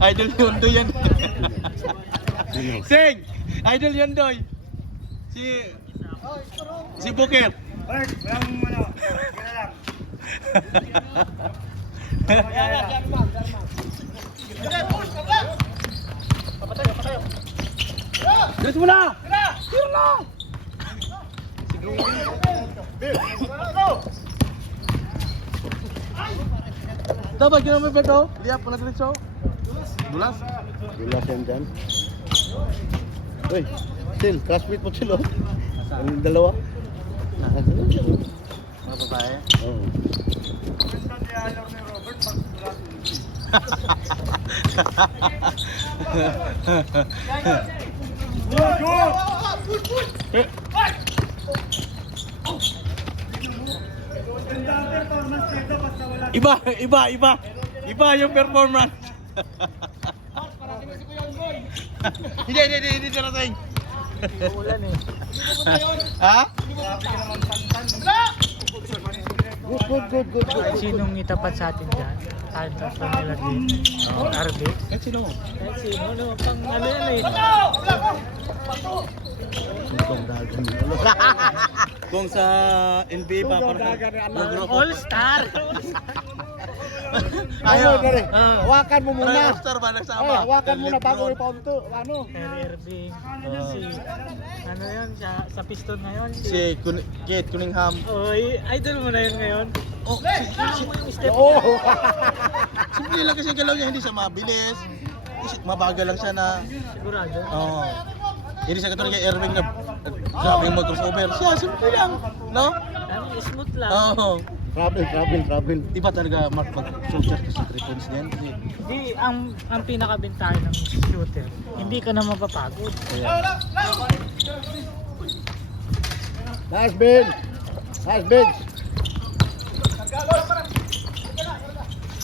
Idol Yondoy yan. Sing! Idol Yondoy. Si Booker. Bert, walang ano, kaya lang. Gas mo na! Tira na! Dapat ginawa mo yung beto? Liap mo na diretso. Dulas? Dulas yan dyan. Uy, Sil, classmate mo Sil, oh. Ang dalawa. Mga babae? Oo. Iba yung performance. Hindi sarating. Ulan eh. Ha? Good. Sinong itapat sa atin dyan? Tayo sa nila din. RB. Kahit sino? Kahit sino, no? Pang ano yan eh. Itong dagan. Kung sa NBA pa All Star. Ayaw na rin. Hawakan mo muna. All-star ba nagsama? Hawakan muna bago ipaunto. Ano? Kyrie Irving. Si ano yun sa piston ngayon? Si Kate Cunningham. Oy, idol mo na yun ngayon. Oh, Step Oo. simple lang kasi galaw niya, hindi siya mabilis. Mabagal lang siya na. sigurado. Oo. Hindi siya katulad kay Irving na grabe yung mag-crossover. Siya, simple lang. No? Ano, smooth lang. Oo. Travel. Di ba talaga Mark mag-shooter sa 3 points na yan? Hindi, ang pinakabentahe ng shooter, hindi ka na mapapagod. Nice bench.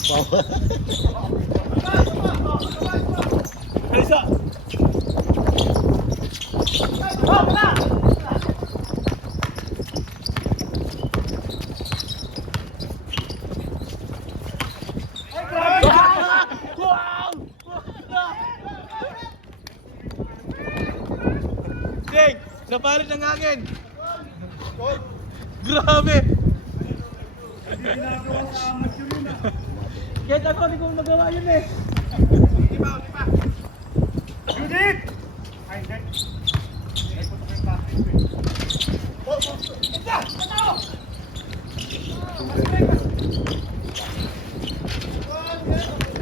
Wow. Ding! Napalit ng hangin! Grabe! Kahit ako, hindi ko magawa yun eh. Judith! Ay, hindi. Ay, putok yung plastic.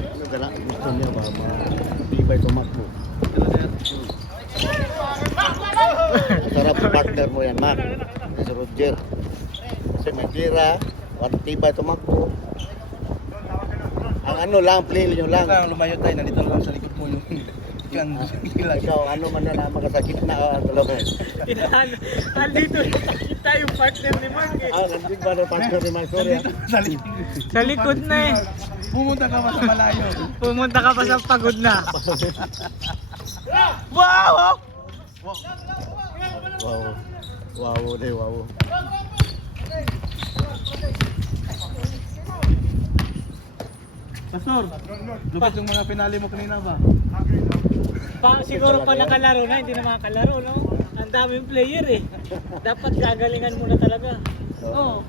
Ano gala? Gusto niya ba? Matibay tumakbo. Sarap partner mo yan, Mac. Si Roger. Kasi may tira. Matibay tumakbo. Ang ano lang, play nyo lang. Kaya lumayo tayo, nandito lang sa likod mo yung ilang Ikaw, ano man na naman ka sa gitna. Andito kita yung partner ni Mark eh. Nandito ba na partner ni Mark? Sorry. sa likod. Sa likod na eh. Pumunta ka pa sa malayo. Pumunta ka pa sa pagod na. Wow! Wow. Pastor, lupit yung mga pinali mo kanina ba? Siguro pa nakalaro na, hindi na makakalaro, no? Ang daming player eh. Dapat gagalingan mo na talaga. Oo.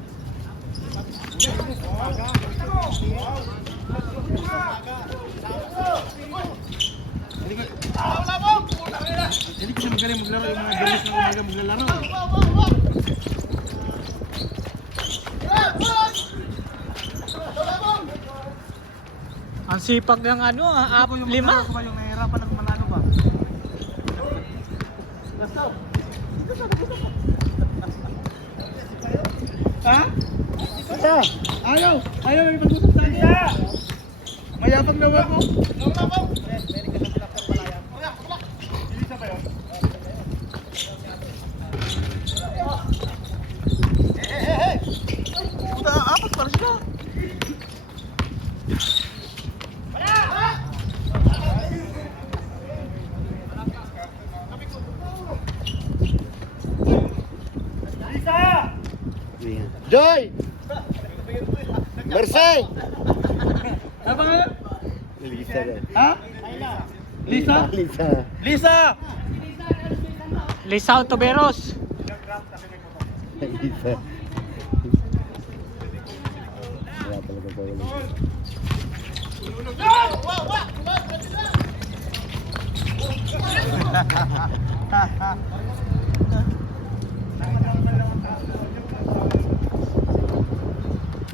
Hindi ko siya magaling maglaro yung mga galis na umaga maglalaro. Ang sipag ng ano, lima. Ako ba yung nahihirapan ng manalo ba? Pastor! Ha? Isa! Ayaw may pag-usap sa kanya. Mayabang na ako. Puta, apat para sila. Joy! Mercy! Ano ba nga? Lisa yan. Ha? Lisa? Lisa. Lisa! Lisa Otoberos. Lisa. Wala talaga ba wala.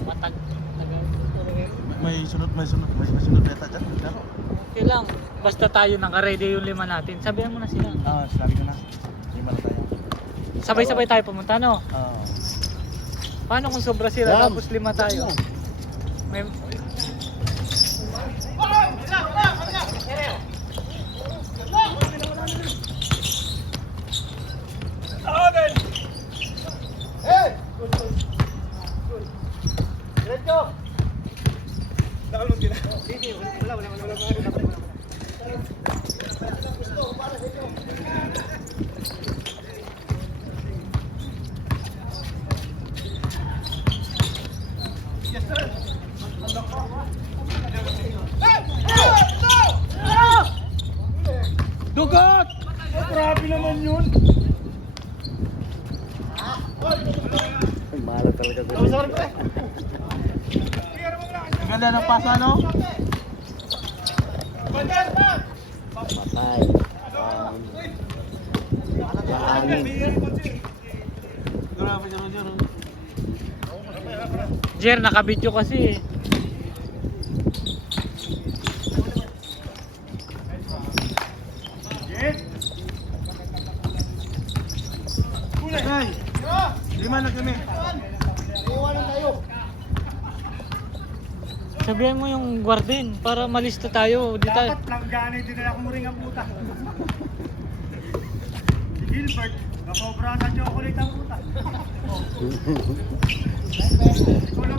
Matag. May sunod beta dyan. Okay lang. Basta tayo naka-ready yung 5 natin. Sabihan mo na sila. Sabi ko na. Lima na tayo. Sabay-sabay tayo pumunta, no? Paano kung sobra sila Yan. tapos 5 tayo? May... Dugot! Grabe naman yun. Ay, mahal talaga sa Ang ganda ng pasa, no? Patay. Grabe ka Roger. Jer, naka-video kasi eh. Ay! Lima na kami. Sabihan mo yung guardian para malista tayo. Di tayo. Dapat langganay din nila kung ring ang puta. Si Gilbert, nasobra sa chocolate ang puta.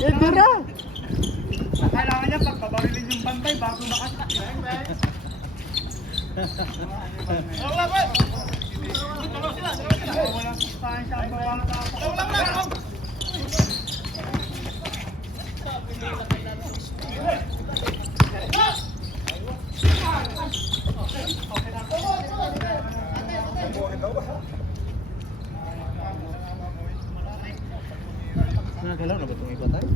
Eh, tira! Kailangan niya pagbabarilin yung bantay bago makasakit. Walang sustansya ang bawang tao. Nagalaw na ba itong iba tayo?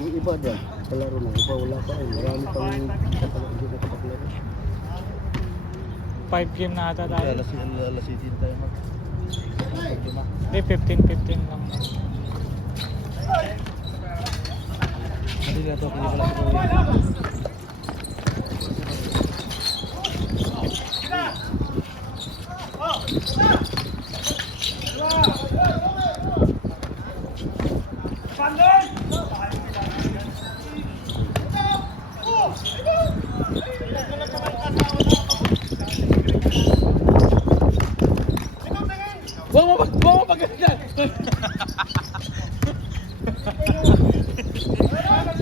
Yung iba dyan, palaro na. Iba wala pa eh. Marami pang hindi nakapaglaro. 5 game na ata tayo. Alas 18 tayo mag. Hindi, 15 lang. Hindi na ito, hindi pala ito. Huwag mo pagkakita!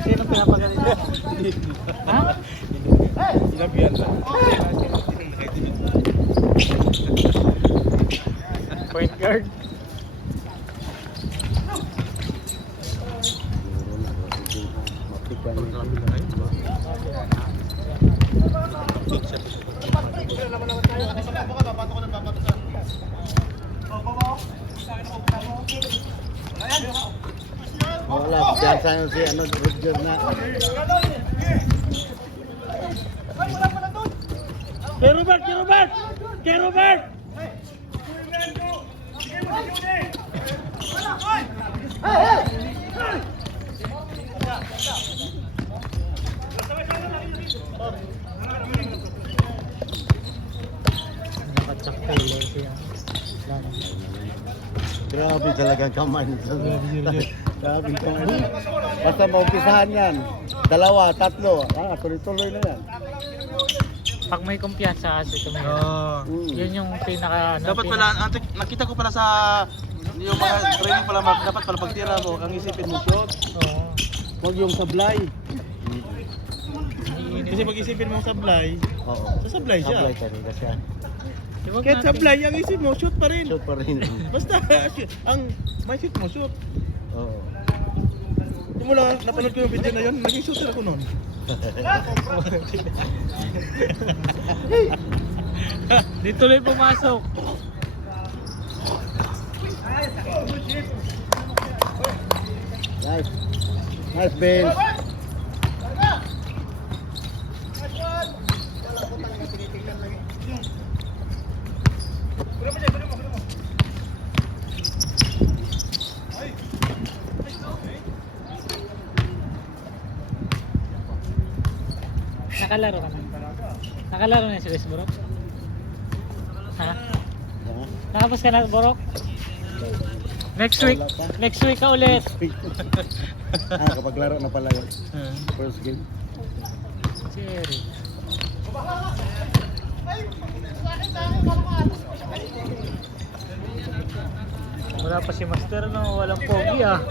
Sino pinapagaling? Ha? Sinabihan lang. Point guard. Wala, siya si ano, Roger na. Kay Robert! Kay Robert! Nakachak taylor siya. Grabe talaga kamay. Grabe kamay. Basta maumpisahan yan. 2, 3. Tuloy-tuloy na yan. Pag may kumpiyansa kasi tumira. Yun yung pinaka ano, Dapat pala, nakita ko pala sa yung mga training pala, dapat pala pagtira mo, ang isipin mo shot. Oo. Huwag yung sablay. Iniinit. Kasi pag isipin mo sablay, Oo. sasablay siya. Sablay talaga siya. Huwag Kahit natin- sablay, ang isip mo, shoot pa rin. Shoot pa rin. Basta, ang may shoot mo, shoot. Oo. Mula napanood ko yung video na yun, naging shooter ako noon. Di tuloy pumasok. Nice. Nice, Ben. Nakalaro ka na. Nakalaro na si Wes Borok? Ha? Nakapos ka na, Borok? Next week ka ulit. Kapag laro na pala yun. First game. Cherry. Wala pa si Master, no? Walang pogi, ah.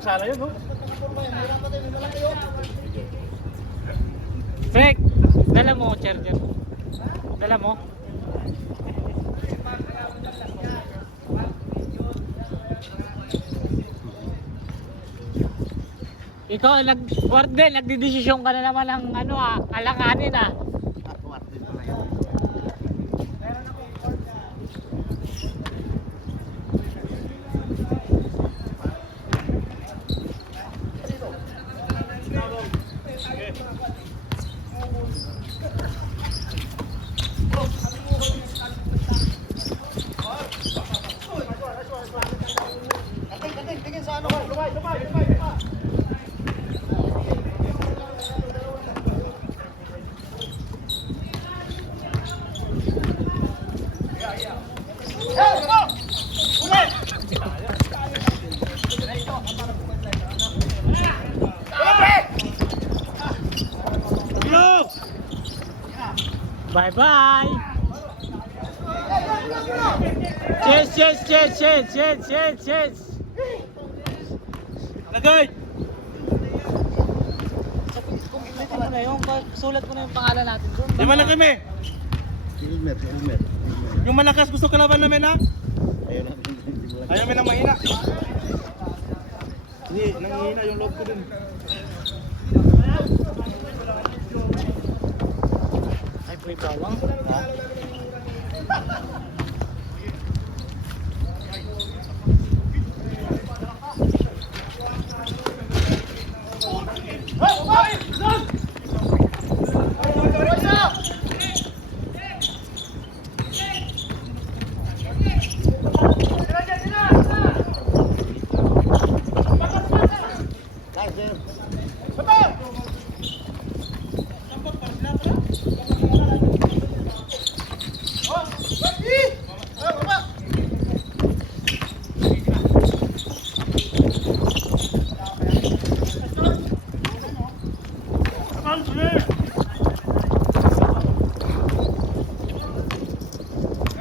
Sana yun, no? Frank, dala mo charger. Dala mo. Ikaw, Warden, nagdidesisyon ka na naman ng ano alanganin ah. Bye bye. Cheers. Lagay! Kumpleto mo na yung sulat mo na yung pangalan natin doon. Lima na kami! Helmet. Yung malakas gusto kalaban namin ha? Ayaw namin ng mahina. Hindi, nanghihina yung loob ko dun. Ay, boy, bawang.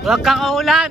Huwag kang uulan!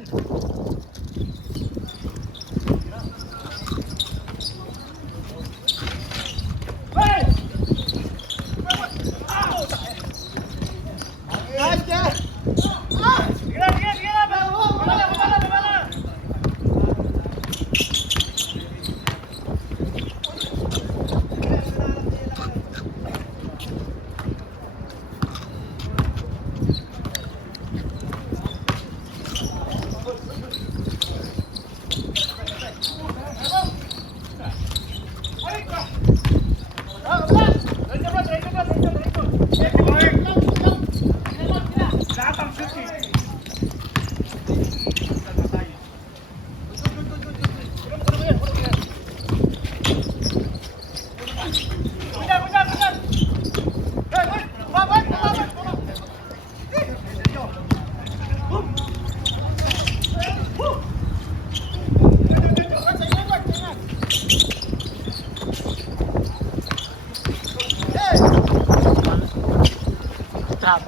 Trap.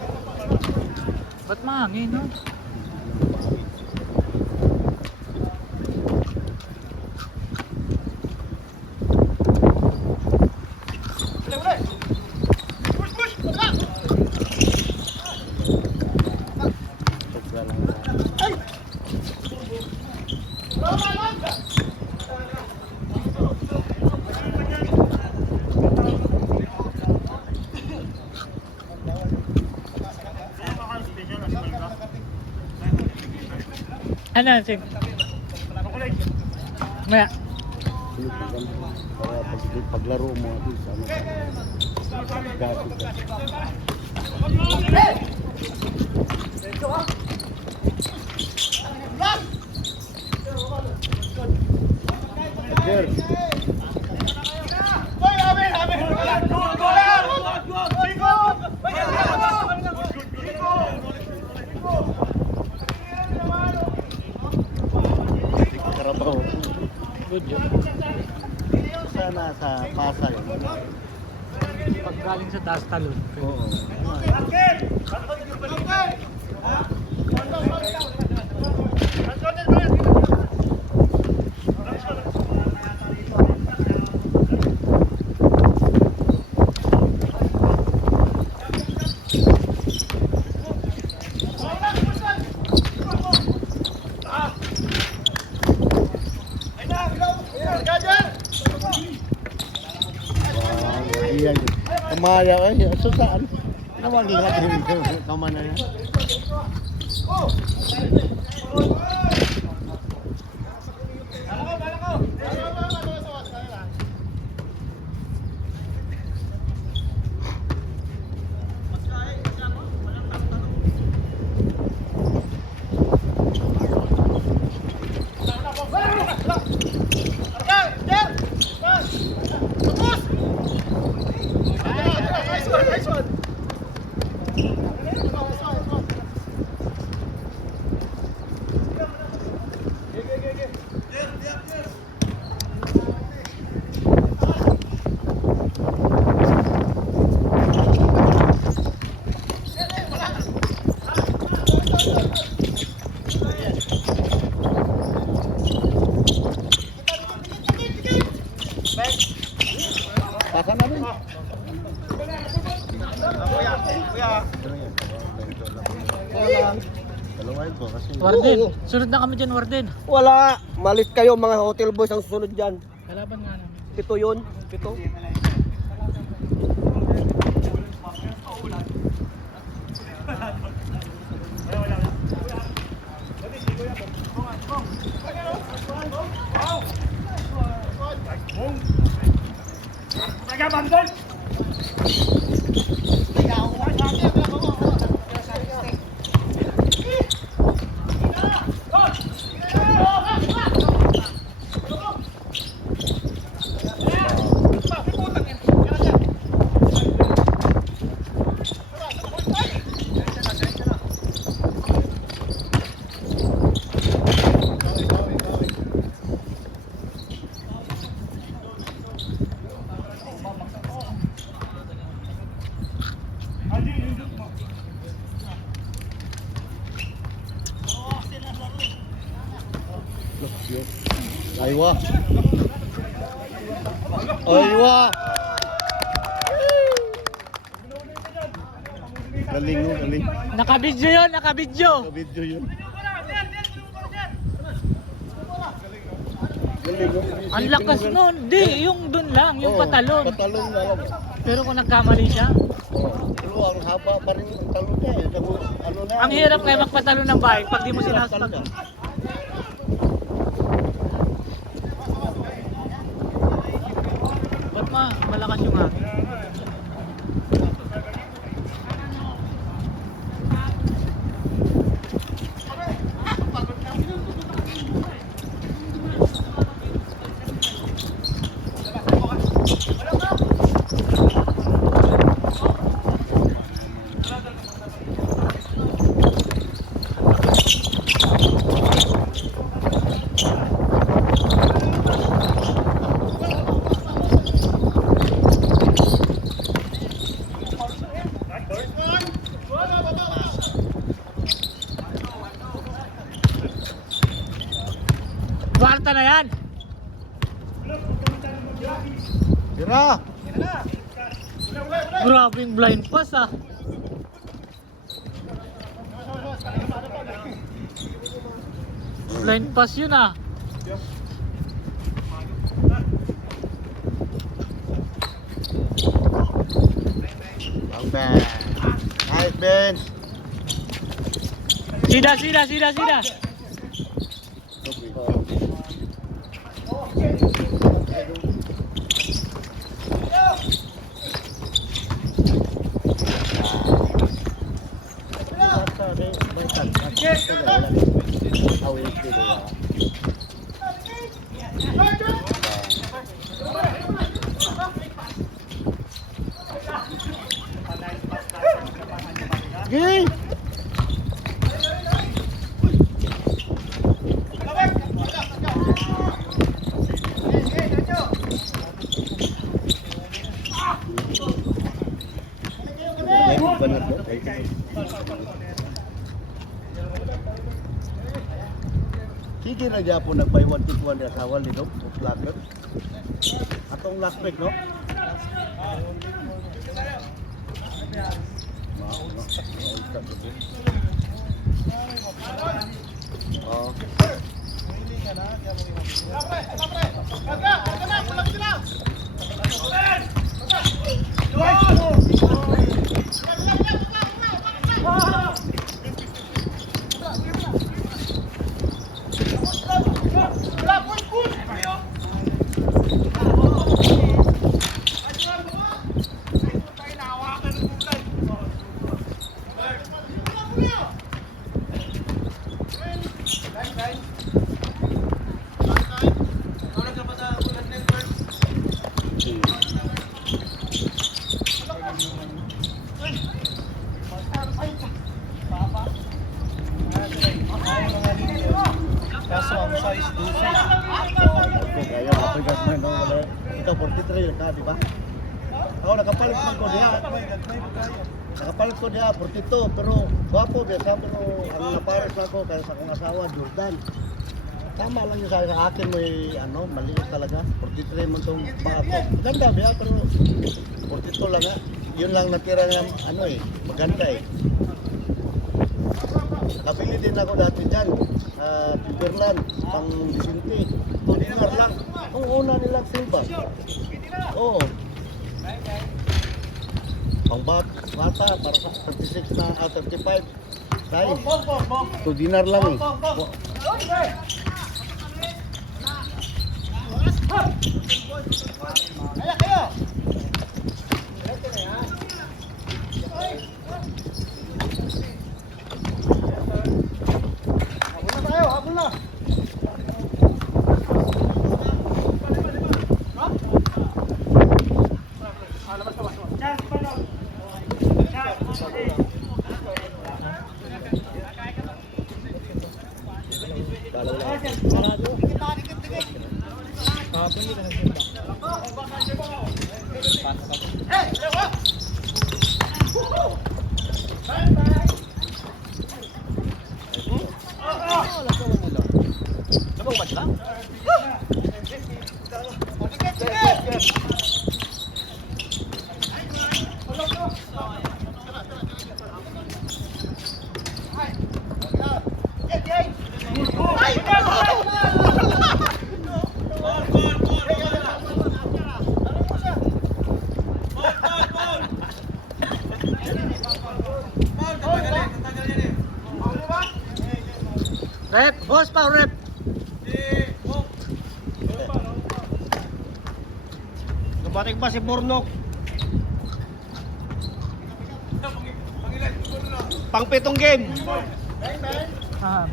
Ba't mahangin, no? Sobra lang. Ano yan, Sig? Maya. Para paglaro mo natin sa ano. Gasig ka. Sir, Karabaw. Good yun. Sana sa Pasay. Pag galing sa taas talon. Oo. Iya, kumaya eh. So saan? Naman lihat yung kamana yan. Pasan namin. Dalawa ito kasi. Warden. Sunod na kami dyan, Warden. Wala. Malit kayo mga hotel boys ang susunod dyan. Kalaban nga namin. 7 yun. 7. Aywa. Aywa. Galing mo, galing. Nakabidyo yun, nakabidyo. Sa video yun. Galing mo. Ang lakas nun. Di, yung dun lang, yung Oo, patalon. Patalon na lang. Pero kung nagkamali siya, Pero ang haba pa rin ang talon niya eh. Ano na? ang hirap kayo magpatalon ng bike pag di mo sinasag. Ba't malakas yung hangin? na. Grabe yung blind pass ah. Blind pass yun ah. Bang Ben. Nice Ben. Sida, sida, sida, sida. Gini. Sige na dyan po nag-buy 1 to 2 na asawal nito, vlogger. Atong last week, no? Oh. Kaso ang size 12. Kaya mapigas mo no, wala. Ikaw 43 ka, di ba? Ako nakapalit man ko diha. Nakapalit ko diha 42 pero gwapo biya mo no, ang napares ako kaya sa akong asawa Jordan. Tama lang yung sa akin may ano, maliit talaga. 43 man tong bako. Maganda biya pero 42 lang ha. Yun lang natira ng ano eh, maganda eh. Nakabili din ako dati dyan, Timberland, pang Vicente. $2 lang. Ang una nilang silver. Oo. Pang bata, para sa 36 na, 35. Dahil, $2 lang eh. Rep, boss pa, rep. Dumating pa si Burnok. Pang-pitong game. Ah.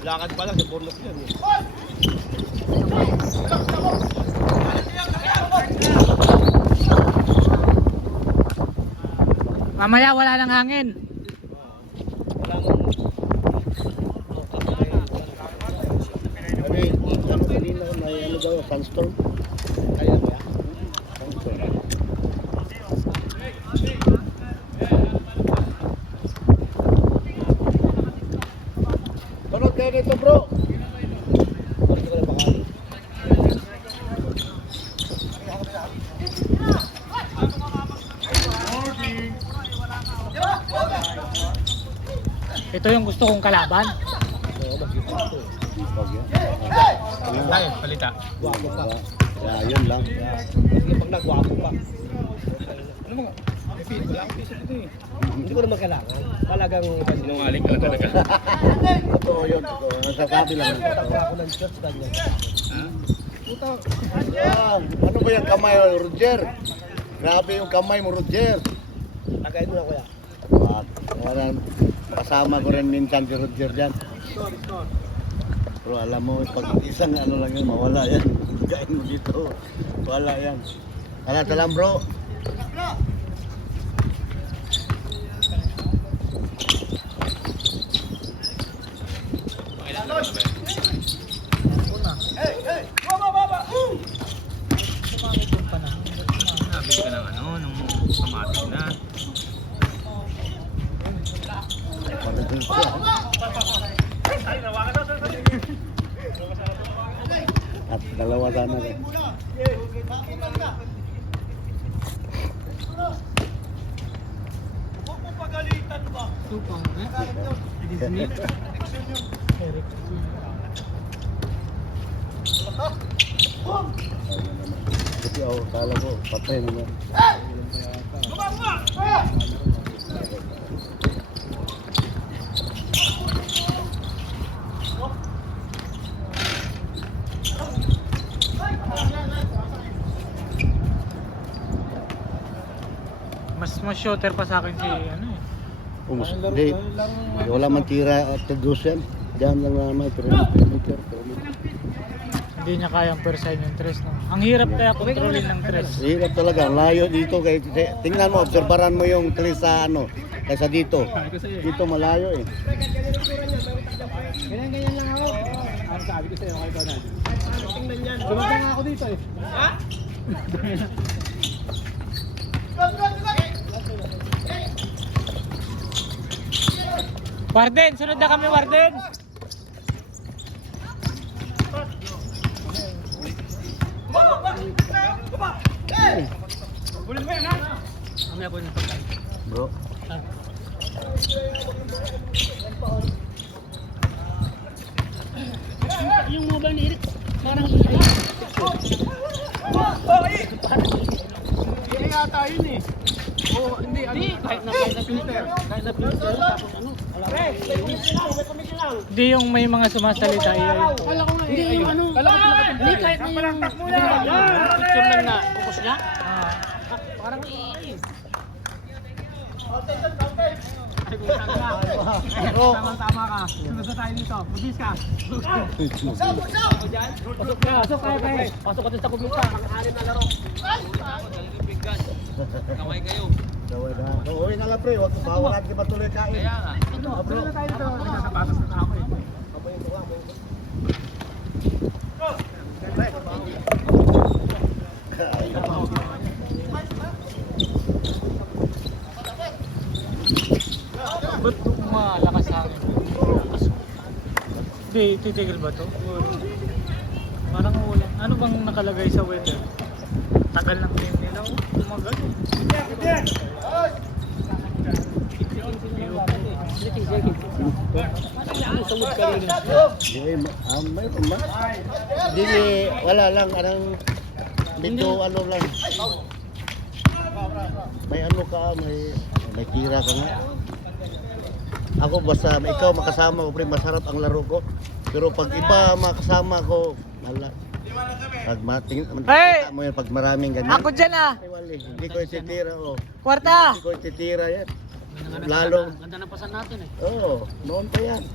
Lakad pa lang si Burnok yan. Mamaya wala nang hangin. Sabi, ano kanina may ano daw, sunstorm. Ayan ba? Sunstorm. Tunod kayo dito bro. Ito yung gusto kong kalaban. Oo, mag-ipag to eh. Ipag yan. Tayo, palita. Gwapo pa. Yeah, yun lang. Sige, pag nagwapo pa. Ano mo? Wala akong piso dito eh. Hindi ko naman kailangan. Talagang Sinungaling ka talaga. Totoo yun. Totoo. Nasa sabi lang. Tapos ako ng church ganyan. Ah, ano ba yung kamay, Roger? Grabe yung kamay mo, Roger. Tagay mo na kuya. At kasama ko rin minsan si Roger dyan. Pero alam mo, pag isang ano lang yun, mawala yan. Kain mo dito. Wala yan. Talang bro. Nabili ka ng ano, nung kamatis na. At dalawa sana rin. Supang, Disney. Eric. Kasi ako, kala ko, patay naman. Mas shooter pa sa akin si ano eh. Hindi, wala man tira at tagos yan. Diyan lang naman, perimeter. Hindi niya kayang persahin yung tres, no? Ang hirap kaya kontrolin ng tres. Hirap talaga, layo dito. Tingnan mo, obserbaran mo yung tres sa ano, kaysa dito. Dito malayo eh. Ganyan lang ako. Ang sabi ko sa'yo, kahit ano. Tingnan yan. Sumagda nga ako dito eh. Ha? Warden, sunod na kami, Warden. Kami ako yung pagkain. Bro. Yung mobile ni Eric, parang Hindi yata yun eh. Oo, hindi. kahit na filter. Kahit na filter, tapos ano? Hindi yung may mga sumasalita. Kala ko nga eh. Hindi yung ano. Hindi kahit na yung picture lang na focus niya. Parang Tama ka. Sunod na tayo dito. Bugis ka. Pasok kayo. Pasok ka sa kubuka. Pang-anim na laro. Kamay kayo. Uwi na lang pre, wag bawal natin patuloy kain. Kaya nga. Bro, na tayo dito. Nasa patas na ako eh. Ba't malakas sa akin? Hindi, titigil ba to? Parang ulan. Ano bang nakalagay sa weather? Tagal ng game nila. Tumagal eh. Mayroon ba? Hindi, wala lang, anong medyo ano lang. May ano ka, may tira ka nga. Ako basta ikaw makasama ko pre, masarap ang laro ko. Pero pag iba makasama ko, wala. Pag makita mo yan, pag maraming ganyan. Ako dyan ah! Ay, wali, hindi ko ititira oh. Kwarta! Hindi ko ititira yan. Lalo, Ganda ng pasan natin eh. oo, noon pa yan.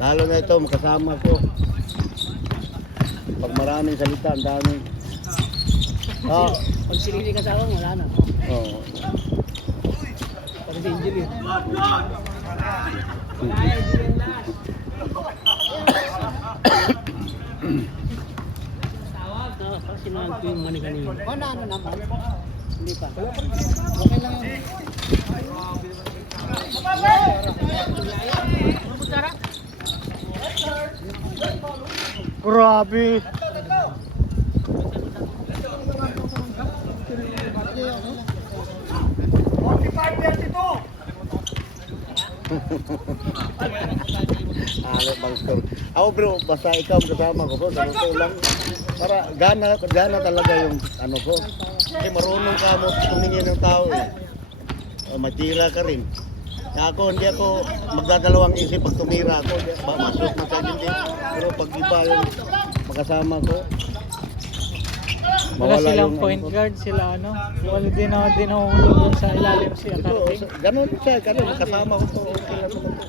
Lalo na ito, makasama ko. Pag maraming salita, ang dami. Oo. Pag sinili ka sa akin, wala na. Oo. Pag si Angel eh. Pag sinuhan ko yung money kanina. Ano naman? Hindi pa. Okay lang yun. Grabe! Bang store. Ako bro, basta ikaw ang kasama ko bro, sa totoo lang. Para gana talaga yung ano ko. Kasi marunong ka mo tumingin ng tao eh. Matira ka rin. Kaya ako, hindi ako magdadalawang isip pag tumira ako. Masok man sa hindi. Pero pag iba yung makasama ko, Wala mawala silang yung point ano ko. guard sila ano. Wala din ako doon sa ilalim si Ito, Akarting. ganun siya, ganun. Kasama ko to. Okay lang naman to.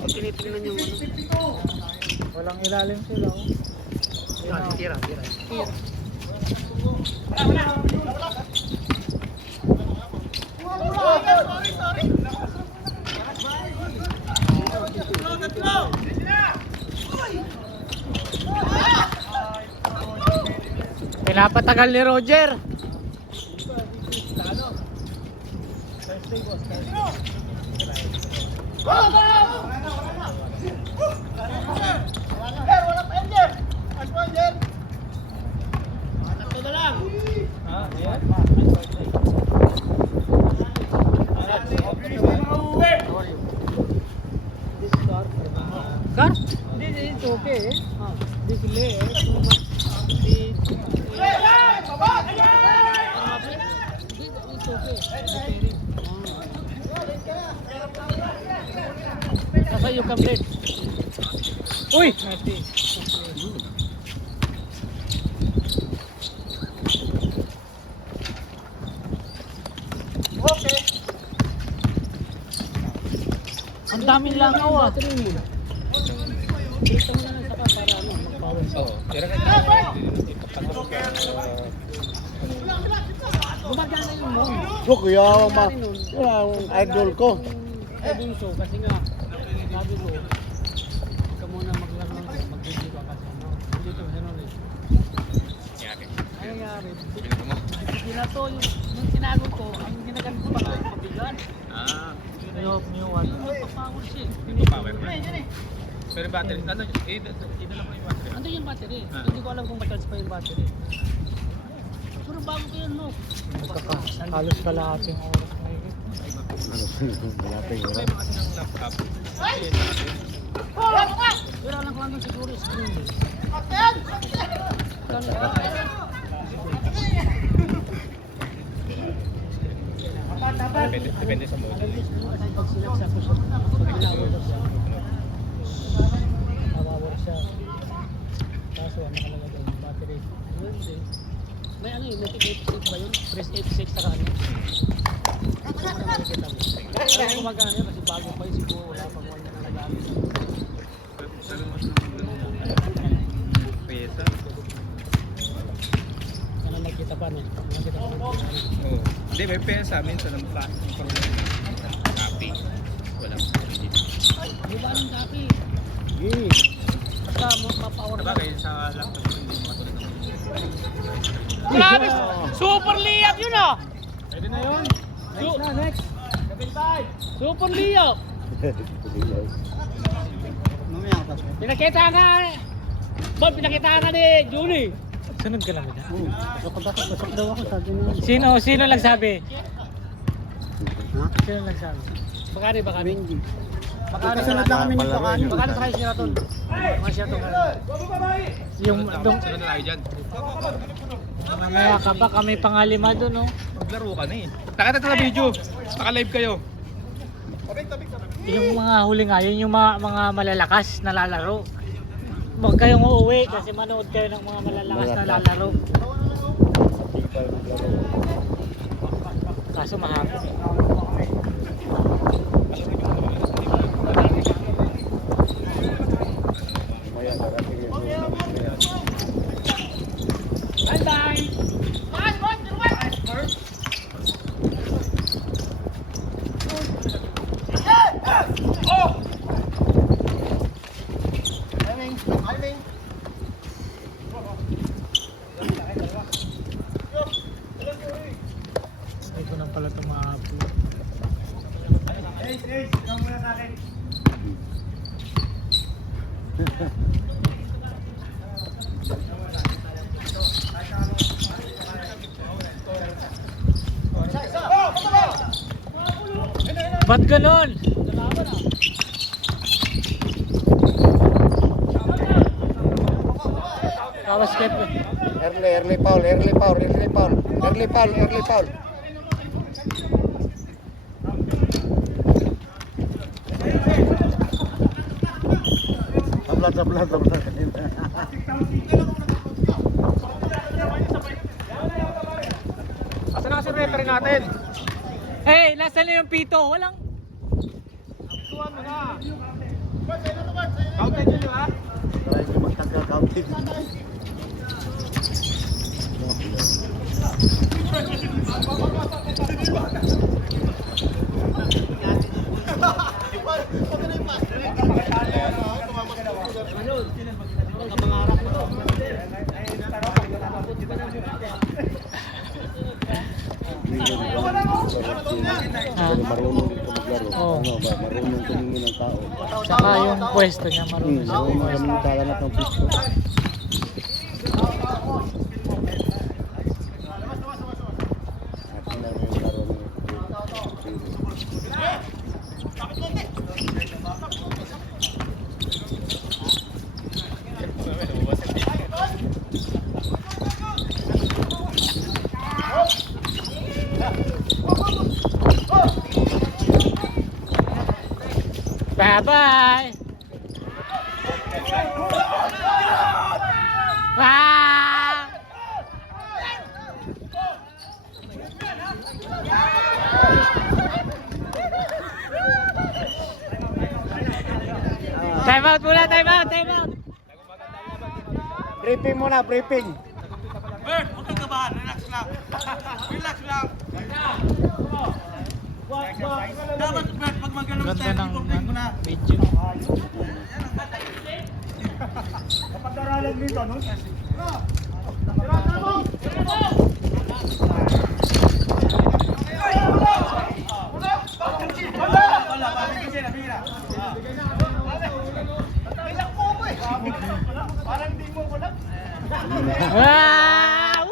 Pag tinitingnan yung ano. Walang ilalim sila. Oh. Yun, oh. Tira. Pinapatagal ni Roger. Kar? Hindi, it's okay eh. Di sila eh. Nasa yung complete. Uy! Okay. Ang daming langaw ah. Gumagana yung mo. So, kuya, ang idol ko. Eh dun so, kasi nga, sabi ko, ka muna maglaro, mag-video ka kasi ano. Dito kasi ano eh. Ano nangyari? Ginato yung tinago ko, ang ginagamit ko pala yung pabigan. New one. Power siya. Power ba? Pero battery, ano, idala ko yung battery. Ano yung battery? Hindi ko alam kung ma-charge pa yung battery. Pero bago ko yun, no? Halos kalahating oras na yun. Wala pa yung May mga ng laptop. Pero alam ko lang siguro screen. Depende sa model. Pag sinaksak ko siya, nawawala siya. Kaso ano nakalagay doon, battery. Hindi. May ano yun, may 86 ba yun? Press 86 saka ano? Ano na makikita mo? Alam ko gumagana yun kasi bago pa yun siguro wala pang wala na nagamit. Pesa. Ano nakita pa niya? Nakita pa niya. Oo. Hindi, may pesa. Minsan ang plastic. Copy. Walang original. Di ba anong copy? Hmm. Basta mapower Diba ka. kayo sa laptop hindi mo matulad ng Grabe! Super liyap yun ah! Pwede na yun. Next! Super liyap! Pinakita nga! Bob, pinakita nga ni Julie! Sunod ka lang ba dyan? Pasok daw ako, sabi niya. Sino nagsabi? Sino nagsabi? Bakari. Bakari Kasunod lang kami nito kan. Bakari sa kayo Sheraton. Mga Sheraton ka. Yung dong, Sunod na tayo dyan. mamaya ka pa kami pangalima doon no? Maglaro ka na eh. Nakita sa video. Naka-live kayo. Yung mga huli nga, yun yung mga malalakas na lalaro. Huwag kayong uuwi kasi manood kayo ng mga malalakas na lalaro. Kaso mahapon. Ay ko na pala ito mahapon. Ikaw muna sa akin. Ba't ganon? Kawas step. Early foul. Sablat kanina. Asa na kasi referee natin? Hey, nasa na yung pito? Walang. Tuwan mo na. Counted nyo ha? Try nyo magtaga-counting. Marunong dito maglaro. Oo. Ano ba? Marunong tumingin ng tao. Saka yung pwesto niya marunong siya. Marunong kami nagkakanap ng pisto. Atin lang yung laro ni Bye-bye! Ah! Time out muna, time out! Briefing muna, briefing. Bert, huwag kang kabahan. Relax lang. Relax lang. Dapat, Bert, pag magalang Ganda tayo, ng i-complete mo na. video. Kapag-aralan dito, no? Wala, pabigyan na, bigyan na. Parang di mo wala. Ah!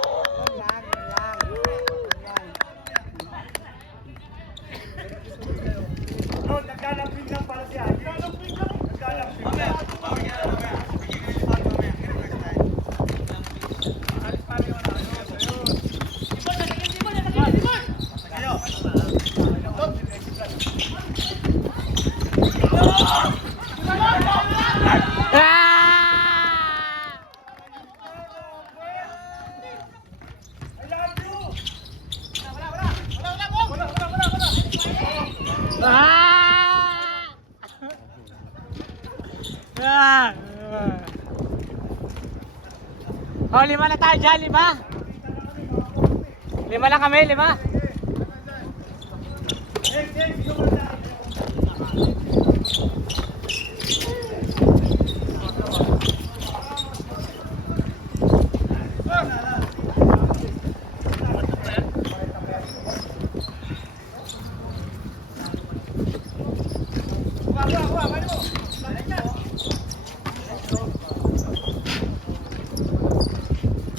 No, nagkalamping lang para siya. Nagkalamping lang. Nagkalamping. Oh, 5 na tayo dyan, 5. 5 lang kami, 5.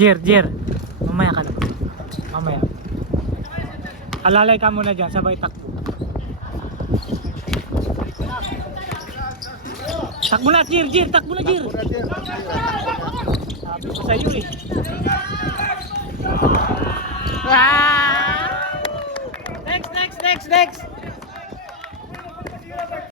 Jir, mamaya ka na. Mamaya. Alalay ka muna dyan, sabay takbo. Takbo na, Jir, takbo na, Jir. Sabi ko sa'yo eh. Ah! Next.